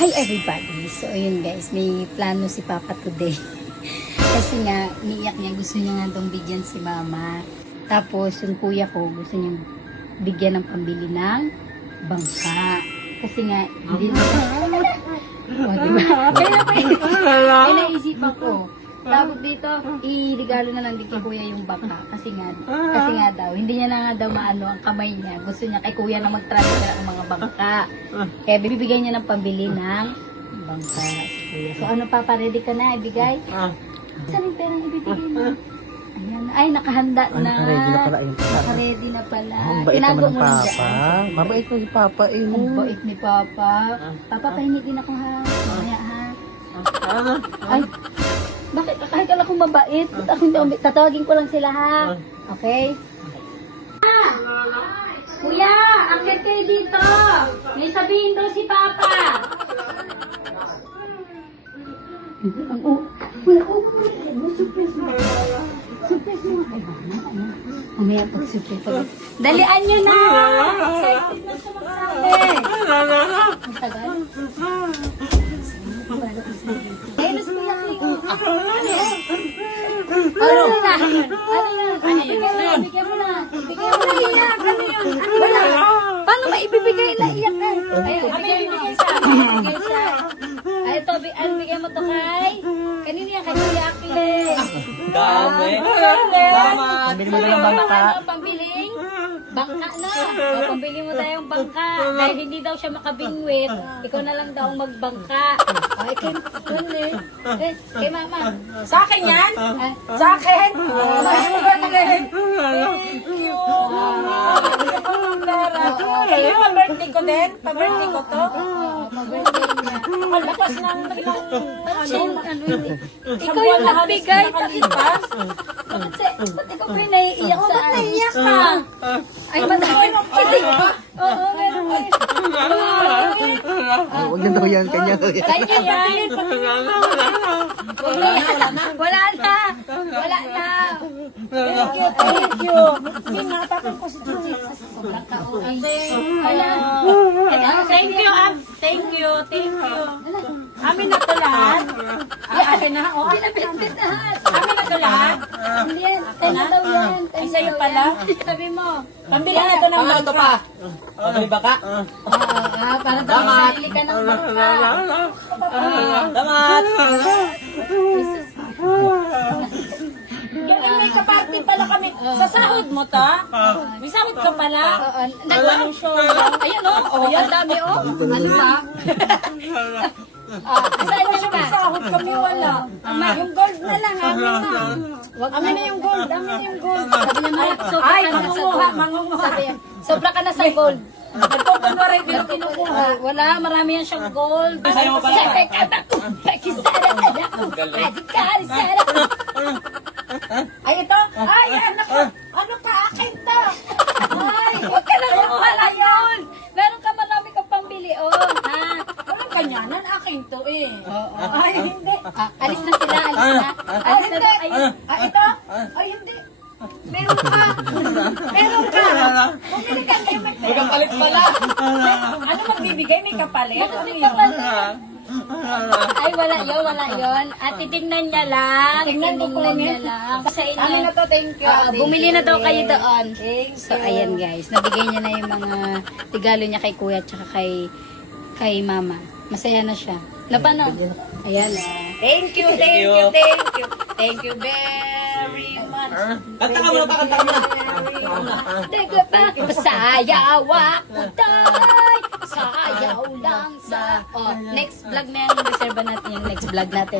Hi everybody! So ayun guys, may plano si Papa today. Kasi nga, niiyak niya, gusto niya nga itong bigyan si Mama. Tapos yung kuya ko, gusto niya bigyan ng pambili ng bangka. Kasi nga, hindi na... O, diba? Kaya naisipan ko. Tapos dito, i-regalo na lang din kay kuya yung bangka. Kasi nga daw, hindi niya na nga daw maano ang kamay niya. Gusto niya kay kuya na mag-transfer ang mga bangka. Kaya bibigyan niya ng pambili ng bangka si kuya. So ano pa, ready ka na ibigay? Saan yung perang ibibigay mo? Ayan. Ay, nakahanda na. Naka-ready na pala yun. Naka-ready na pala. Ang bait Tinago naman ng mo lang Papa. dyan. Mabait mo si Papa eh. Ang bait ni Papa. Papa, pahingi din ako ha. Mamaya ha. Ay, bakit? Akala kong mabait. Tatawagin ko lang sila ha. Okay? Kuya, akit kayo dito. May sabihin daw si Papa. Surprise mo. Surprise mo kay Mama. Mamaya pag-surprise. Dalian nyo na. Excited na siya magsabi. Ang tagal. Eh, nasa kuya kayo. Ano na? Bigyan mo na. Bigyan mo na. Iyak. Ano yun? Wala. Paano maibibigay na iyak na? Ayun, ibigay siya. Ibigay siya. Ay, ito, bigyan mo to kay? Kanino yan? Kay Kuya Akiles. Dami. Pambili mo na yung bangka. Pambiling? Bangka na. O, pambili mo tayong bangka. Dahil hindi daw siya makabingwit, ikaw na lang daw ang magbangka. Ay, kay Mama. Sa akin yan? Ah, Sa akin? Thank you. Ayun, pa-birthday ko din. Pa-birthday ko to. pag-birthday niya. Ang lakas ng ilang... Ano yun? Ikaw yung nagbigay. Bakit ikaw pa yung naiiyak sa ano? Naiyak ka. Ay, madami. Oo, meron pa. Huwag na daw yan. Kanya daw yan. Kanya yan. Wala na. Wala na. Thank you, thank you. Hindi natapon ko si Gigi. Sobrang kauwi. Ayan. Thank you, thank you, thank you. Amin na to lahat. Akin na, o. Pinapit-pit na. Amin na to lahat. Hindi yan. Tayo daw yan. Ay, sa'yo pala. Sabi mo. Pambili na to ng Ito pa. Pabili ba ka? Para daw sarili ka ng bangka. Damat. Kaya may kaparty pala kami. Sa sahod mo ta? May sahod ka pala? Nag-show. Ayan o. Ang dami o. Ano ba? Saan ka ba? Sahod kami wala. Yung gold na lang, amin na. Amin na yung gold, amin na yung gold. Sabi naman, sobra Ay, ka na sa mangunguha, gold. mangunguha. Sabi yan, sobra ka na sa gold. Nagkukunwari, kinukuha. Wala, marami yan siyang gold. Sa'yo mo pala. Sabi ka na, pakisara ka na. Adikarisara. Ay, ito? Ay, ano ka? Ano ka? Akin to. Ay, huwag ka na kumuha na yun. Meron ka marami kang pambili, oh. Ha? Walang kanyanan, akin to eh. Ay, hindi. Alis na sila, alis na. Alis na daw, ayun. Ito? Ay, hindi. Meron ka. Meron ka. Bumili ka. May kapalit pala. Ano magbibigay? May kapalit? Ano May yun? kapalit. Ay, wala yun. At titignan niya lang. Tingnan ko po, niya lang. Sa inyo. Ano na to? Thank you. Bumili na daw kayo doon. Thank So, ayan guys. Nabigay niya na yung mga regalo niya kay kuya at saka kay mama. Masaya na siya. Napano? Ayan. Thank you, thank you, thank you. Thank you very much. Kanta ka muna, kanta ka muna. Teka pa, sayaw ako tay. Sayaw lang sa... Oh, next vlog na yan. Reserve natin yung next vlog natin.